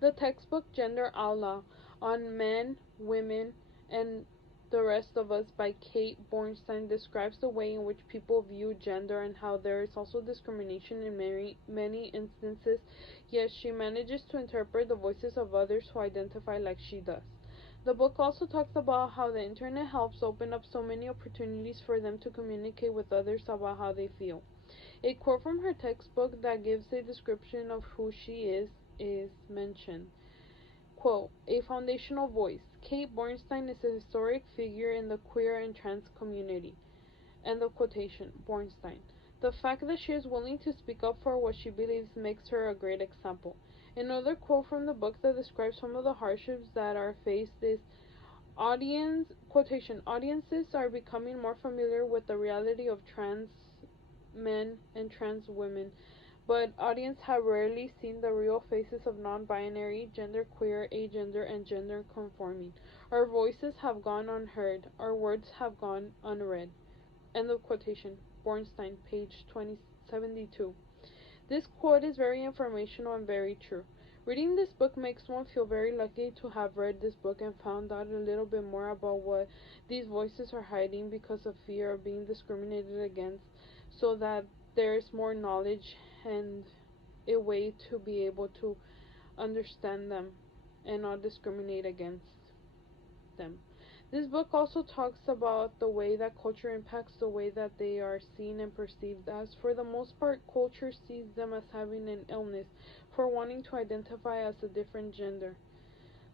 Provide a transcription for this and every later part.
The textbook Gender Outlaw on Men, Women, and the Rest of Us by Kate Bornstein describes the way in which people view gender and how there is also discrimination in many instances, yet she manages to interpret the voices of others who identify like she does. The book also talks about how the internet helps open up so many opportunities for them to communicate with others about how they feel. A quote from her textbook that gives a description of who she is mentioned. Quote, a foundational voice. Kate Bornstein is a historic figure in the queer and trans community. End of quotation. Bornstein. The fact that she is willing to speak up for what she believes makes her a great example. Another quote from the book that describes some of the hardships that are faced is audiences are becoming more familiar with the reality of trans men and trans women, but audiences have rarely seen the real faces of non-binary, genderqueer, agender, and gender-conforming. Our voices have gone unheard. Our words have gone unread. End of quotation. Bornstein, page 2072. This quote is very informational and very true. Reading this book makes one feel very lucky to have read this book and found out a little bit more about what these voices are hiding because of fear of being discriminated against, so that there is more knowledge and a way to be able to understand them and not discriminate against them. This book also talks about the way that culture impacts the way that they are seen and perceived as. For the most part, culture sees them as having an illness for wanting to identify as a different gender.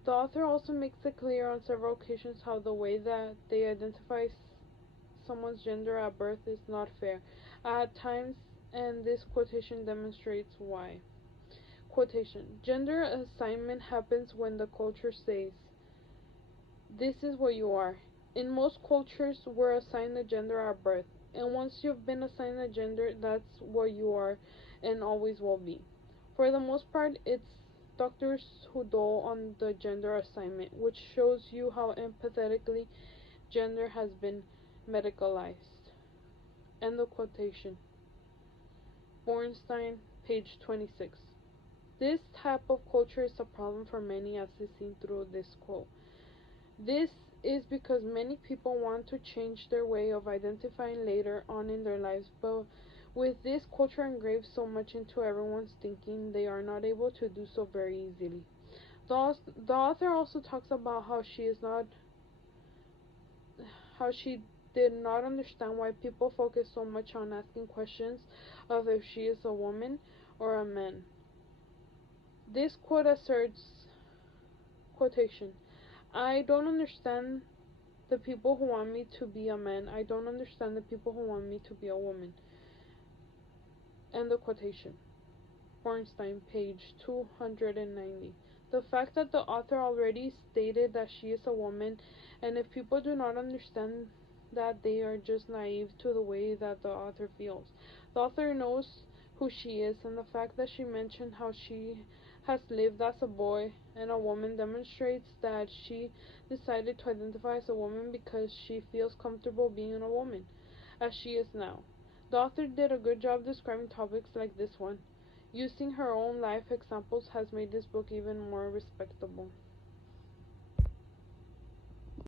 The author also makes it clear on several occasions how the way that they identify someone's gender at birth is not fair at times, and this quotation demonstrates why. Quotation: gender assignment happens when the culture says, this is what you are. In most cultures, we're assigned a gender at birth, and once you've been assigned a gender, that's what you are and always will be. For the most part, it's doctors who dole on the gender assignment, which shows you how empathetically gender has been medicalized. End of quotation. Bornstein, page 26. This type of culture is a problem for many, as is seen through this quote. This is because many people want to change their way of identifying later on in their lives, but with this culture engraved so much into everyone's thinking, they are not able to do so very easily. The author also talks about how she did not understand why people focus so much on asking questions of if she is a woman or a man. This quote asserts, quotation, I don't understand the people who want me to be a man. I don't understand the people who want me to be a woman. End of quotation. Bornstein, page 290. The fact that the author already stated that she is a woman, and if people do not understand that, they are just naive to the way that the author feels. The author knows who she is, and the fact that she mentioned how she has lived as a boy and a woman demonstrates that she decided to identify as a woman because she feels comfortable being a woman, as she is now. The author did a good job describing topics like this one. Using her own life examples has made this book even more respectable.